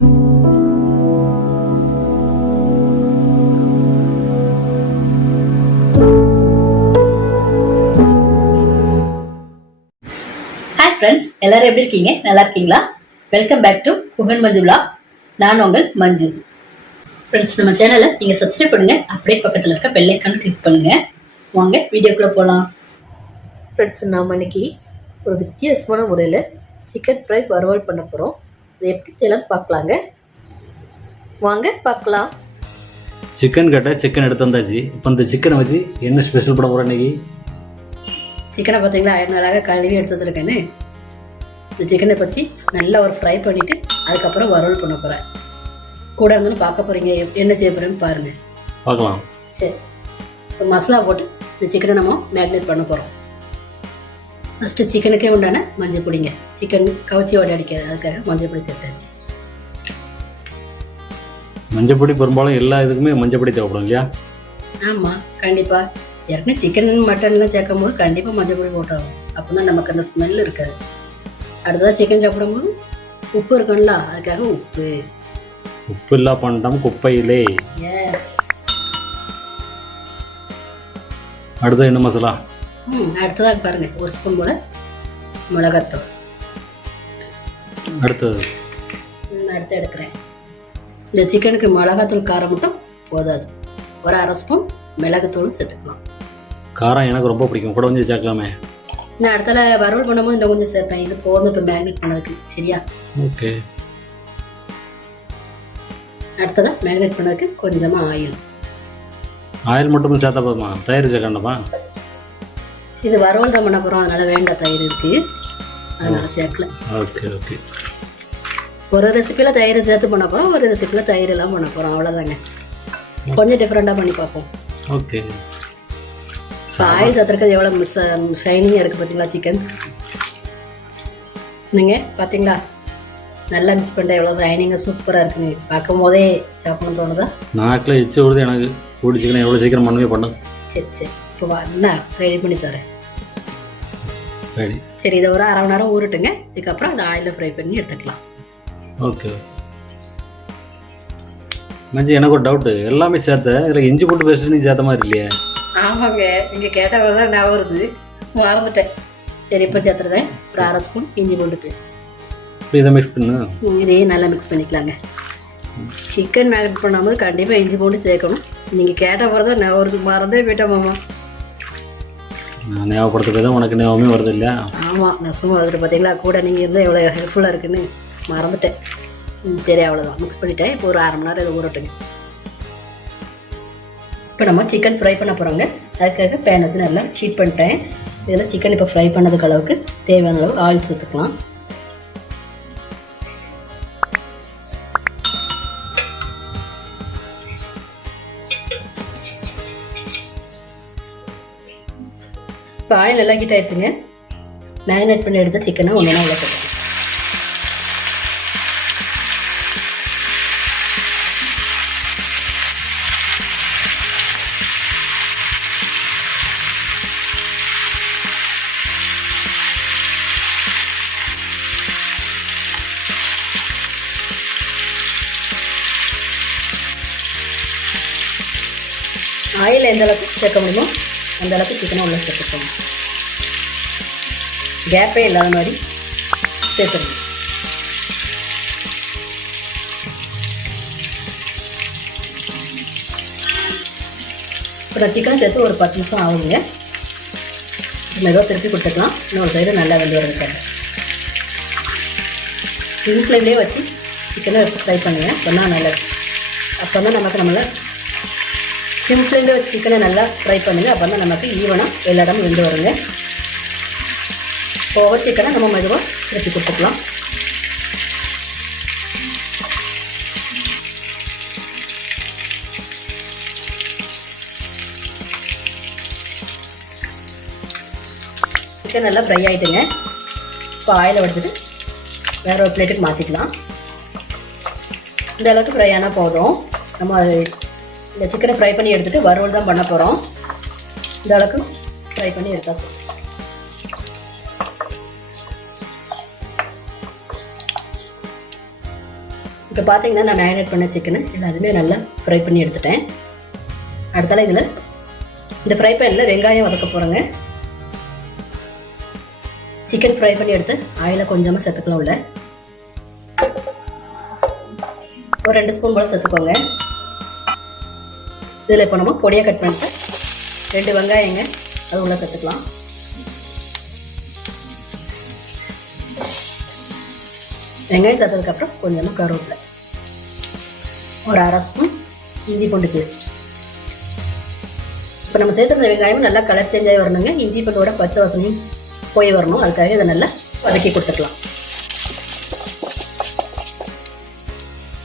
Hi friends, எல்லாரும் எப்படி இருக்கீங்க? நல்லா இருக்கீங்களா? Welcome back to Guhan Manju vlog. நான் உங்கள் மஞ்சு. ஃப்ரெண்ட்ஸ், நம்ம சேனலை நீங்கள் சப்ஸ்கிரைப் பண்ணுங்க, அப்படியே பக்கத்தில் இருக்க பெல் ஐக்கானை கிளிக் பண்ணுங்க. வாங்க வீடியோக்குள்ளே போகலாம். ஃப்ரெண்ட்ஸ், நாம் இன்னைக்கு ஒரு வித்தியாசமான முறையில் சிக்கன் ஃப்ரை வறுவல் பண்ண போகிறோம். அதை எப்படி செய்யலாம்னு பார்க்கலாங்க. வாங்க பார்க்கலாம். சிக்கன் கேட்டால் சிக்கன் எடுத்து வந்தாச்சு. இப்போ இந்த சிக்கனை வச்சு என்ன ஸ்பெஷல் பண்ண போகிறோம் இன்னைக்கு? சிக்கனை பார்த்தீங்களா, அழகாக கழுவி எடுத்து வச்சுருக்கேன்னு. இந்த சிக்கனை பற்றி நல்லா ஒரு ஃப்ரை பண்ணிவிட்டு அதுக்கப்புறம் வறுவல் பண்ண போகிறேன். கூட இருந்துன்னு பார்க்க போகிறீங்க, என்ன செய்ய போகிறேன்னு பாருங்கள். பார்க்கலாம். சரி, இப்போ மசாலா போட்டு இந்த சிக்கனை நம்ம மேக்னேட் பண்ண போகிறோம். ஃபஸ்ட்டு சிக்கனுக்கே உண்டான மஞ்சள் பொடிங்க. சிக்கன் கவுச்சி வடை அடிக்காது, அதுக்காக மஞ்சள் பொடி சேர்த்தாச்சு. மஞ்சள் பொடி பெரும்பாலும் எல்லா இதுக்குமே மஞ்சள் பொடி தேவைப்படும் இல்லையா? ஆமாம், கண்டிப்பாக. ஏற்கனவே சிக்கன் மட்டன்லாம் சேர்க்கும் போது கண்டிப்பாக மஞ்சள் பொடி போட்டாகும். அப்போ தான் நமக்கு அந்த ஸ்மெல் இருக்காது. அடுத்ததாக சிக்கன் சாப்பிடும் போது உப்பு இருக்கும்ல, அதுக்காக உப்பு. உப்பு இல்லா பண்ணிட்டோம் குப்பையிலே. எஸ். அடுத்தது என்ன மசாலா? அடுத்ததாக பாருங்கள், ஒரு ஸ்பூன் போல் மிளகாத்தூள். அடுத்தது அடுத்து எடுக்கிறேன். இந்த சிக்கனுக்கு மிளகாத்தூள் காரம் மட்டும் போதாது, ஒரு அரை ஸ்பூன் மிளகுத்தூளும் சேர்த்துக்கலாம். காரம் எனக்கு ரொம்ப பிடிக்கும், கூட கொஞ்சம் சேர்க்கலாமே. நான் அடுத்தால வறுவல் பண்ணும்போது இந்த கொஞ்சம் சேர்ப்பேன். இது போதும் இப்போ மேக்னேட் பண்ணதுக்கு. சரியா? ஓகே. அடுத்ததாக மேக்னேட் பண்ணதுக்கு கொஞ்சமாக ஆயில். ஆயில் மட்டும் சேர்த்தா போதுமா? தயிர் சேர்க்கணுமா? இது வறுவல் தான் பண்ண போகிறோம், அதனால் வேண்டாம், தயிர் இருக்குது, அதனால் சேர்க்கல. Okay okay. ஒரு ரெசிப்பியில் தயிர் சேர்த்து பண்ண போகிறோம், ஒரு ரெசிப்பியில் தயிர் எல்லாம் பண்ண போகிறோம், அவ்வளோதாங்க. கொஞ்சம் டிஃப்ரெண்ட்டாக பண்ணி பார்ப்போம். ஓகே. இப்போ ஆயில் சேர்த்துருக்கிறது எவ்வளோ ஷைனிங்காக இருக்குது பார்த்தீங்களா சிக்கன்? நீங்கள் பார்த்தீங்களா, நல்லா மிக்ஸ் பண்ணிட்டா எவ்வளோ ஷைனிங்காக சூப்பராக இருக்குங்க. பார்க்கும் போதே சாப்பிடணும் தோணுதா? நாக்கில் எச்சு விடுது எனக்கு. கூடி சிக்கன் எவ்வளோ சீக்கிரம் பண்ணவே பண்ணும். சரி சரி, இப்போ என்ன ரெடி பண்ணி தரேன். ரெடி. சரி, இதை ஒரு அரை மணி நேரம் ஊறட்டுங்க. இதுக்கப்புறம் அந்த ஆயிலில் ஃப்ரை பண்ணி எடுத்துக்கலாம். ஓகே. மஞ்சி, எனக்கு ஒரு டவுட்டு. எல்லாமே சேர்த்த இதில் இஞ்சி போட்டு பேஸ்ட் நீ சேர்த்த மாதிரி இல்லையா? ஆமாங்க, நீங்கள் கேட்டவங்க தான் நான் வருது, மறந்துட்டேன். சரி, இப்போ சேர்த்துறேன். ஒரு அரை ஸ்பூன் இஞ்சி பூண்டு பேஸ்ட். இப்போ இதை மிக்ஸ் பண்ணு. இதையே நல்லா மிக்ஸ் பண்ணிக்கலாங்க. சிக்கன் மேரினேட் பண்ணும்போது கண்டிப்பாக இஞ்சி பூண்டு சேர்க்கணும். நீங்கள் கேட்ட பிறகு தான் நான் ஒரு மறந்தே போயிட்டேன் மாமா. நான் ஞாபகப்படுத்த தான் உனக்கு ஞாபகமே வருது இல்லையா? ஆமாம், நெசமாக வந்துட்டு பார்த்தீங்களா, கூட நீங்கள் இருந்தால் எவ்வளோ ஹெல்ப்ஃபுல்லாக இருக்குன்னு மறந்துட்டேன். சரி, அவ்வளோதான், மிக்ஸ் பண்ணிட்டேன். இப்போ ஒரு அரை மணி நேரம் இதை ஊறட்டுங்க. இப்போ நம்ம சிக்கன் ஃப்ரை பண்ண போகிறோங்க. அதுக்காக பேன் வச்சு நல்லா ஹீட் பண்ணிட்டேன். இதில் சிக்கன் இப்போ ஃப்ரை பண்ணதுக்கு அளவுக்கு தேவையான அளவு ஆயில் சேர்த்துக்கலாம். இப்போ ஆயில் நல்லா ஹீட் ஆகிடுச்சுங்க. மேரினேட் பண்ணி எடுத்த சிக்கனை ஒன்று ஒன்றா உள்ள போட்டுக்கலாம். ஆயில் எந்த அளவுக்கு சேர்க்க முடியுமோ அந்த அளவுக்கு சிக்கனை உள்ள சேர்த்துக்கணும். கேப்பே இல்லாத மாதிரி சேர்த்துக்கணும். இப்போ நான் சிக்கனை சேர்த்து ஒரு 10 நிமிஷம் ஆகுதுங்க. மெதுவாக திருப்பி கொடுத்துக்கலாம். இன்னொரு சைடு நல்லா வெந்து வரதுக்காக சிம் ஃப்ளேம்லேயே வச்சு சிக்கனை ஃப்ரை பண்ணுங்க. அப்போதான் நல்லது. அப்போ தான் நமக்கு சிம் ஃப்ளேம்லேயே வச்சு சிக்கனை நல்லா ஃப்ரை பண்ணுங்கள். அப்போ தான் நமக்கு ஈவனாக எல்லா இடமும் வெந்து வருங்க. ஓவர் சிக்கனை நம்ம மெதுவாக திருப்பி கொடுத்துக்கலாம். சிக்கன் நல்லா ஃப்ரை ஆகிட்டுங்க. இப்போ ஆயிலை வச்சுட்டு வேறு ஒரு பிளேட்டுக்கு மாற்றிக்கலாம். இந்த அளவுக்கு ஃப்ரை ஆனால் போதும். நம்ம இந்த சிக்கனை ஃப்ரை பண்ணி எடுத்துகிட்டு வறுவல் தான் பண்ண போகிறோம். இந்த அளவுக்கு ஃப்ரை பண்ணி எடுத்தால் போதும். இப்போ பார்த்தீங்கன்னா நான் மேரினேட் பண்ண சிக்கனை எல்லாத்தையுமே நல்லா ஃப்ரை பண்ணி எடுத்துட்டேன். அடுத்தால இதில் இந்த ஃப்ரை பேனில் வெங்காயம் வதக்க போகிறேங்க. சிக்கன் ஃப்ரை பண்ணி எடுத்து ஆயில கொஞ்சமாக சேர்த்துக்கலாம். உள்ள ஒரு 2 ஸ்பூன் போல் சேர்த்துக்கோங்க. இதில் இப்போ நம்ம பொடியாக கட் பண்ணிட்டு 2 வெங்காயங்க அது உள்ள சேர்த்துக்கலாம். வெங்காயம் சேர்த்ததுக்கப்புறம் கொஞ்சமாக கருவேப்பிலை, ஒரு 1/2 ஸ்பூன் இஞ்சி பூண்டு பேஸ்ட். இப்போ நம்ம சேர்த்துருந்த வெங்காயம் நல்லா கலர் சேஞ்ச் ஆகி வரணுங்க. இஞ்சி பூண்டோட பச்சை வாசனையும் போய் வரணும். அதுக்காக இதை நல்லா வதக்கி கொடுத்துக்கலாம்.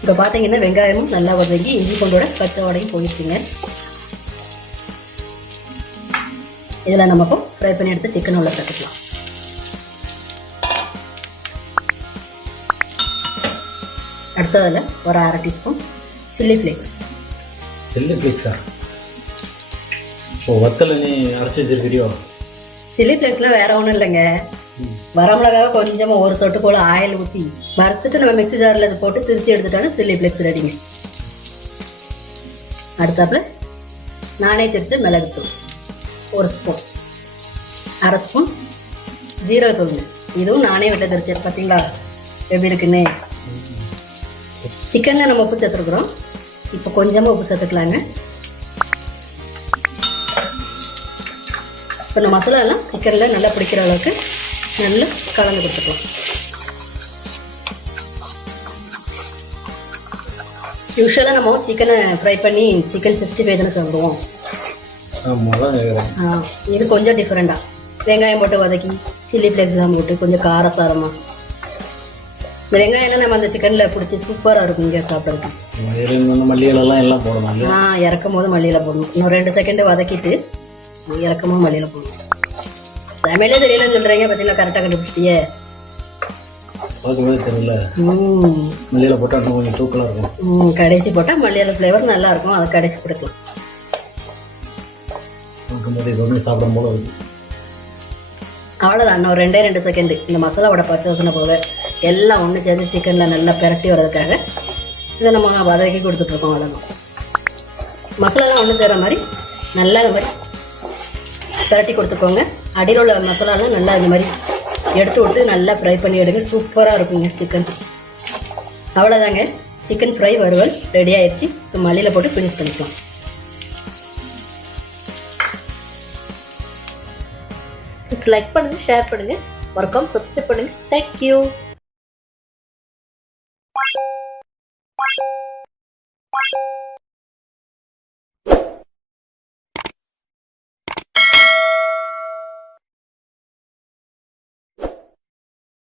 இப்போ பார்த்தீங்கன்னா வெங்காயமும் நல்லா வதக்கி இஞ்சி பூண்டோட பச்சை வாடையும் போயிடுச்சுங்க. இதில் நம்ம இப்போ ஃப்ரை பண்ணி எடுத்து சிக்கன் உள்ள சேர்த்துக்கலாம். அடுத்ததில் ஒரு 1/2 டீஸ்பூன் சில்லி ஃப்ளேக்ஸ். சில்லி ஃப்ளேக்ஸா? ஓ, வத்தல் நீ அரைச்சி வச்சிருக்கிறியோ? சில்லி ஃப்ளேக்ஸ்லாம் வேற ஒன்றும் இல்லைங்க. வரமிளகாவை கொஞ்சமாக ஒரு சொட்டு போல் ஆயில் ஊற்றி வறுத்துட்டு நம்ம மிக்ஸி ஜாரில் இது போட்டு திரிச்சு எடுத்துட்டாலும் சில்லி ஃப்ளேக்ஸ் ரெடிங்க. அடுத்தாப்புல நானே திரிச்சு மிளகுத்தூள் 1 ஸ்பூன், 1/2 ஸ்பூன் ஜீரகத்தூளுங்க. இதுவும் நானே வீட்டில் திரிச்சு. பார்த்தீங்களா எப்படி இருக்குன்னு? சிக்கனில் நம்ம உப்பு சேர்த்துருக்குறோம். இப்போ கொஞ்சமாக உப்பு சேர்த்துக்கலாங்க. இப்போ இந்த மசாலாலாம் சிக்கனில் நல்லா பிடிக்கிற அளவுக்கு நல்லா கலந்து கொடுத்துக்கலாம். யூஸ்வலாக நம்ம சிக்கனை ஃப்ரை பண்ணி சிக்கன் 65 தானே சாப்பிடுவோம். இது கொஞ்சம் டிஃப்ரெண்ட்டாக வெங்காயம் போட்டு வதக்கி சில்லி ஃப்ளேக்ஸ்லாம் போட்டு கொஞ்சம் காரசாரமாக இந்த வெங்காயம்லாம் நம்ம அந்த சிக்கனில் பிடிச்சி சூப்பராக இருக்கும் இங்கே சாப்பிட்றதுக்கு. மல்லியெல்லாம் எல்லாம் போடணும். இறக்கும் போது மல்லியில் போடணும். இன்னும் 2 செகண்டு வதக்கிட்டு இறக்கும் போது மல்லியில் போடணும். சமையலே தெரியலன்னு சொல்கிறீங்க, பார்த்தீங்களா? கரெக்டாக கண்டுபிடிச்சிட்டியே. தெரியல. மல்லியில் போட்டால் கொஞ்சம் தூக்கலாக இருக்கும். கடைசி போட்டால் மல்லியில் ஃப்ளேவர் நல்லாயிருக்கும். அதை கடைசி கொடுக்கலாம். சாப்பிடும் போது அவ்வளோதான். இன்னும் 2 செகண்டு இந்த மசாலாவோட பச்சை வாசனை போக எல்லாம் ஒன்று சேர்ந்து சிக்கனில் நல்லா பிரட்டி வர்றதுக்காக இதை நம்ம வதக்கி கொடுத்துட்ருக்கோம். அவ்வளோதான். மசாலாலாம் ஒன்று சேர்கிற மாதிரி நல்லா இந்த மாதிரி பிரட்டி கொடுத்துக்கோங்க. அடியில் உள்ள மசாலாலாம் நல்லா இந்த மாதிரி எடுத்து விட்டு நல்லா ஃப்ரை பண்ணி எடுங்க. சூப்பராக இருக்குங்க சிக்கன். அவ்வளோதாங்க, சிக்கன் ஃப்ரை வறுவல் ரெடி ஆயிடுச்சு. இப்போ மல்லியில் போட்டு ஃபினிஷ் பண்ணிக்கலாம். லைக் பண்ணுங்கள், ஷேர் பண்ணுங்கள், மறக்காம சப்ஸ்கிரைப் பண்ணுங்கள். தேங்க்யூ.